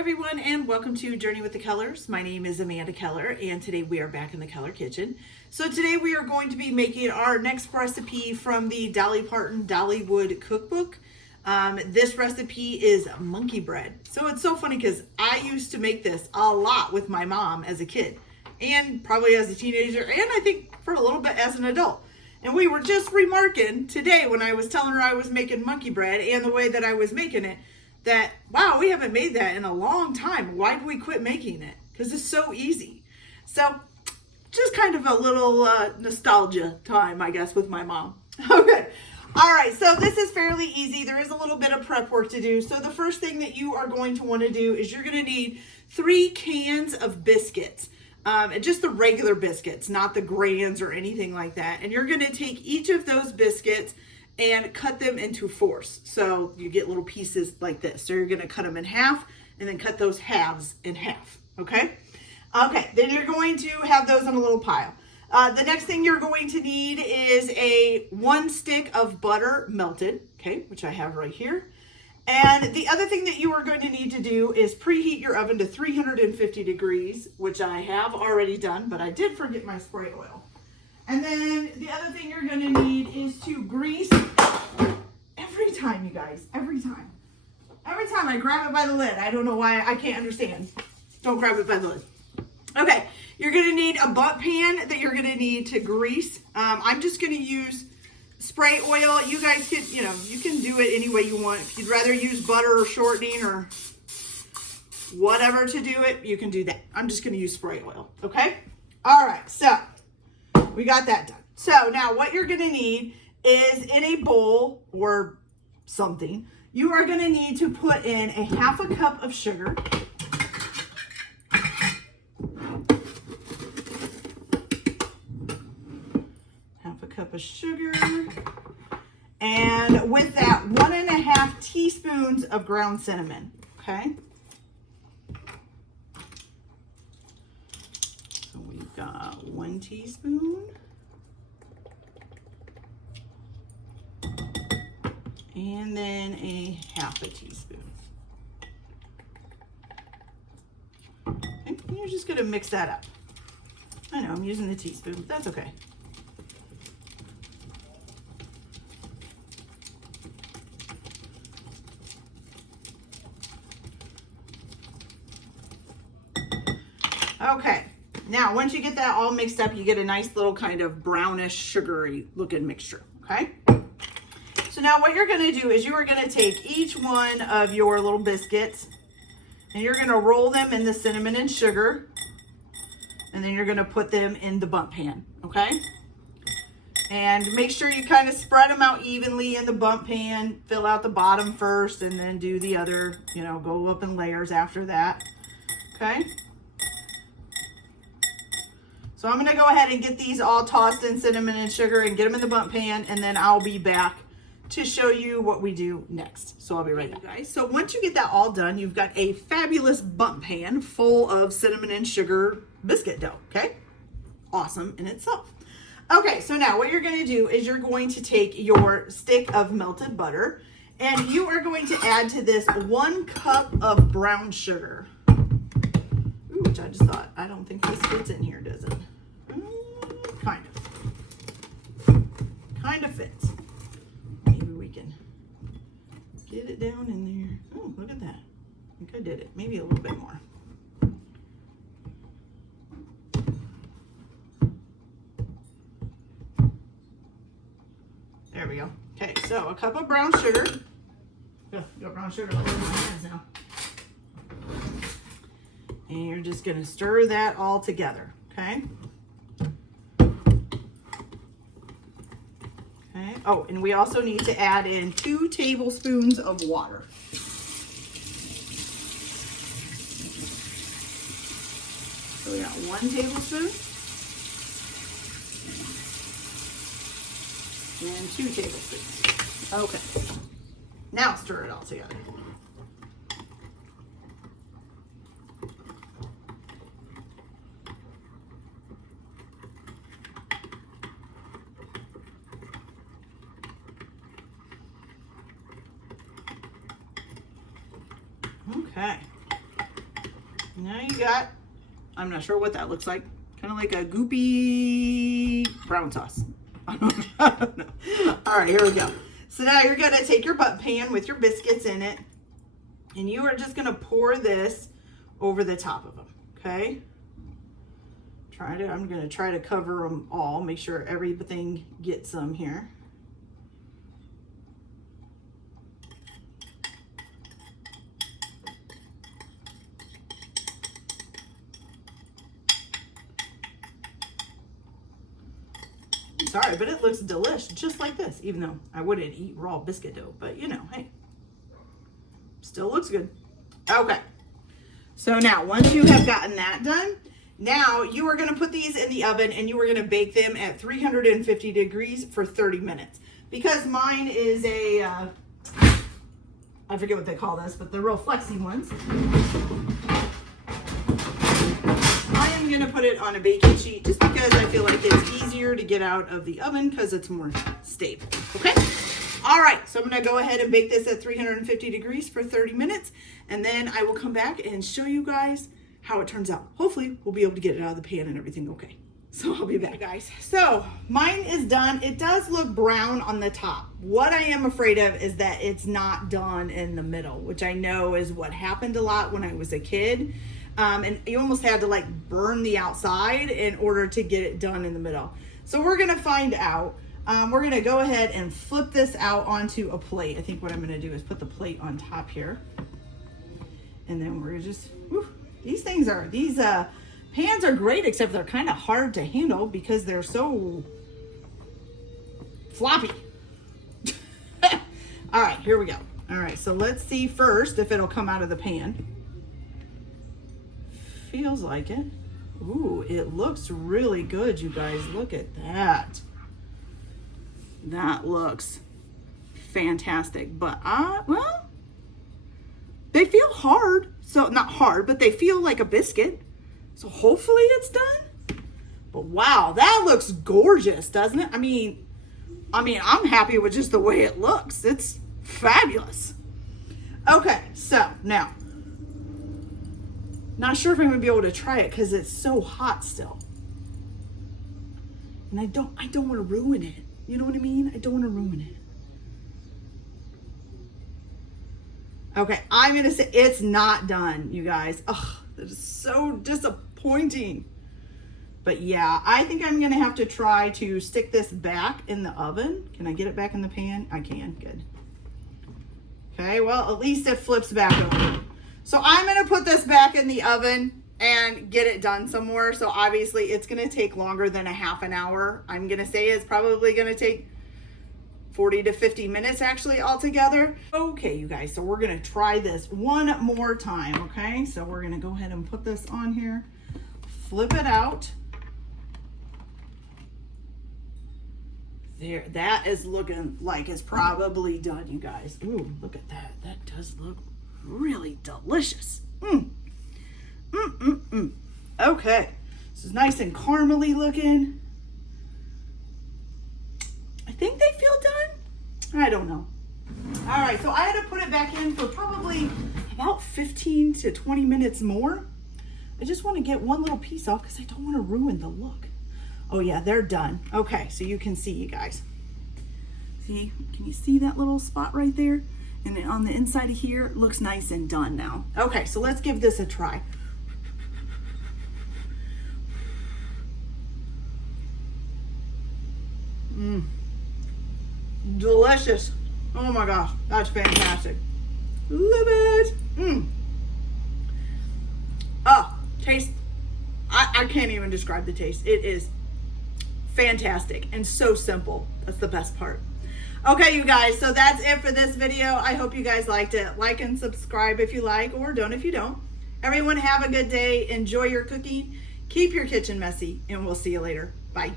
everyone, and welcome to Journey with the Colors. My name is Amanda Keller, and today we are back in the Keller kitchen. So today we are going to be making our next recipe from the Dolly Parton Dollywood cookbook. This recipe is monkey bread. So it's so funny because I used to make this a lot with my mom as a kid, and probably as a teenager, and I think for a little bit as an adult. And we were just remarking today when I was telling her I was making monkey bread and the way that I was making it, that, wow, we haven't made that in a long time. Why did we quit making it? Because it's so easy. So just kind of a little nostalgia time, I guess, with my mom. Okay. All right. So this is fairly easy. There is a little bit of prep work to do. So the first thing that you are going to want to do is you're going to need 3 cans of biscuits. Just the regular biscuits, not the grands or anything like that. And you're going to take each of those biscuits and cut them into 4s. So you get little pieces like this. So you're going to cut them in half and then cut those halves in half. Okay. Okay. Then you're going to have those in a little pile. The next thing you're going to need is 1 stick of butter melted. Okay. Which I have right here. And the other thing that you are going to need to do is preheat your oven to 350 degrees, which I have already done, but I did forget my spray oil. And then the other thing you're going to need is to grease every time, you guys, every time. Every time I grab it by the lid. I don't know why, I can't understand. Don't grab it by the lid. Okay, you're going to need a butt pan that you're going to need to grease. I'm just going to use spray oil. You guys can, you can do it any way you want. If you'd rather use butter or shortening or whatever to do it, you can do that. I'm just going to use spray oil, okay? All right, so we got that done. So now what you're going to need is in a bowl or something, you are going to need to put in a 1/2 cup of sugar. Cup of sugar, and with that 1.5 teaspoons of ground cinnamon. Okay, so we've got 1 teaspoon and then a 1/2 teaspoon. Okay, and you're just going to mix that up. I know I'm using the teaspoon, but that's okay. Okay, now once you get that all mixed up, you get a nice little kind of brownish, sugary looking mixture, okay? So now what you're gonna do is you are gonna take each one of your little biscuits and you're gonna roll them in the cinnamon and sugar, and then you're gonna put them in the bundt pan, okay? And make sure you kind of spread them out evenly in the bundt pan, fill out the bottom first, and then do the other, go up in layers after that, okay? So I'm going to go ahead and get these all tossed in cinnamon and sugar and get them in the bundt pan, and then I'll be back to show you what we do next. So I'll be right back, guys. So once you get that all done, you've got a fabulous bundt pan full of cinnamon and sugar biscuit dough, okay? Awesome in itself. Okay, so now what you're going to do is you're going to take your stick of melted butter, and you are going to add to this 1 cup of brown sugar. Ooh, which I just thought, I don't think this fits in here, does it? Kind of fits. Maybe we can get it down in there. Oh, look at that. I think I did it. Maybe a little bit more. There we go. Okay, so a cup of brown sugar. Oh, got brown sugar all over my hands now. And you're just going to stir that all together, okay? Okay. Oh, and we also need to add in 2 tablespoons of water. So we got 1 tablespoon and 2 tablespoons. Okay. Now stir it all together. Okay. Now you got, I'm not sure what that looks like. Kind of like a goopy brown sauce. I don't know. All right, here we go. So now you're gonna take your butt pan with your biscuits in it, and you are just gonna pour this over the top of them, okay? I'm gonna try to cover them all, make sure everything gets some here. Sorry, but it looks delish, just like this, even though I wouldn't eat raw biscuit dough, but you know, hey, still looks good. Okay, so now once you have gotten that done, now you are gonna put these in the oven and you are gonna bake them at 350 degrees for 30 minutes. Because mine is a, I forget what they call this, but the real flexy ones. I'm gonna put it on a baking sheet just because I feel like it's easier to get out of the oven because it's more stable, okay? All right, so I'm gonna go ahead and bake this at 350 degrees for 30 minutes, and then I will come back and show you guys how it turns out. Hopefully we'll be able to get it out of the pan and everything okay. So I'll be back, guys. So mine is done. It does look brown on the top. What I am afraid of is that it's not done in the middle, which I know is what happened a lot when I was a kid. And you almost had to like burn the outside in order to get it done in the middle. So we're gonna find out. We're gonna go ahead and flip this out onto a plate. I think what I'm gonna do is put the plate on top here. And then we're just, whew, these pans are great, except they're kind of hard to handle because they're so floppy. All right, here we go. All right, so let's see first if it'll come out of the pan. Feels like it. Ooh, it looks really good, you guys. Look at that. That looks fantastic. But well, they feel hard. So not hard, but they feel like a biscuit. So hopefully it's done. But wow, that looks gorgeous, doesn't it? I mean, I'm happy with just the way it looks. It's fabulous. Okay, so now, not sure if I'm gonna be able to try it because it's so hot still. And I don't want to ruin it. You know what I mean? I don't want to ruin it. Okay, I'm gonna say it's not done, you guys. Oh, that is so disappointing. But yeah, I think I'm gonna have to try to stick this back in the oven. Can I get it back in the pan? I can, good. Okay, well, at least it flips back over. So I'm gonna put this back in the oven and get it done some more. So obviously it's gonna take longer than a half an hour. I'm gonna say it's probably gonna take 40 to 50 minutes actually altogether. Okay, you guys, so we're gonna try this one more time, okay? So we're gonna go ahead and put this on here, flip it out. There, that is looking like it's probably done, you guys. Ooh, look at that. That does look really delicious. Okay, this is nice and caramely looking. I think they feel done. I don't know. All right, so I had to put it back in for probably about 15 to 20 minutes more. I just want to get one little piece off because I don't want to ruin the look. Oh yeah, they're done. Okay, so you can see, you guys. See, can you see that little spot right there? And then on the inside of here, it looks nice and done now. Okay, so let's give this a try. Delicious. Oh my gosh, that's fantastic. Love it. Oh, taste. I can't even describe the taste. It is fantastic and so simple. That's the best part. Okay, you guys, so that's it for this video. I hope you guys liked it. Like and subscribe if you like, or don't if you don't. Everyone have a good day. Enjoy your cooking. Keep your kitchen messy, and we'll see you later. Bye.